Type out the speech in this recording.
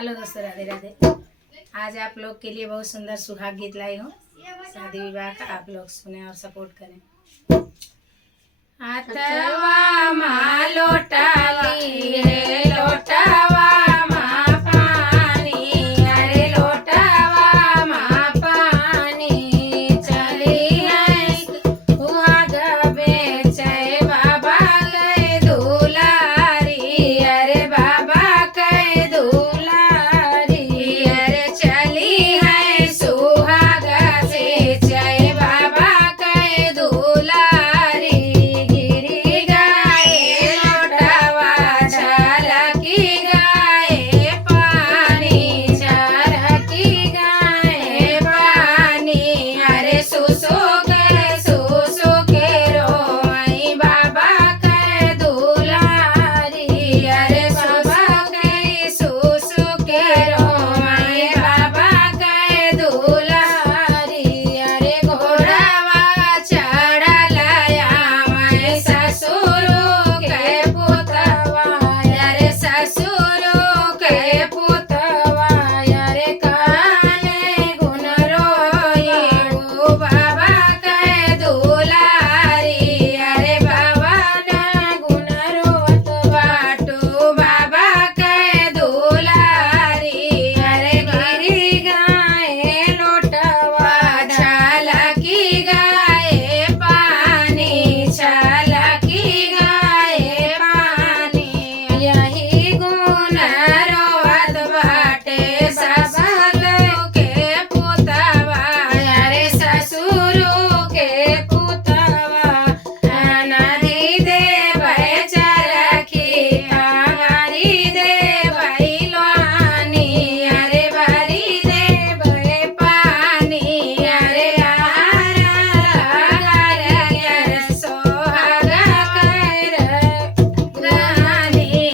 Hello दोस्तों, राधे राधे। आज आप लोग के लिए बहुत सुंदर सुहाग गीत लाई हूँ। शादी विवाह का आप लोग सुने और सपोर्ट करें। हाथवा माँ लोटा लिए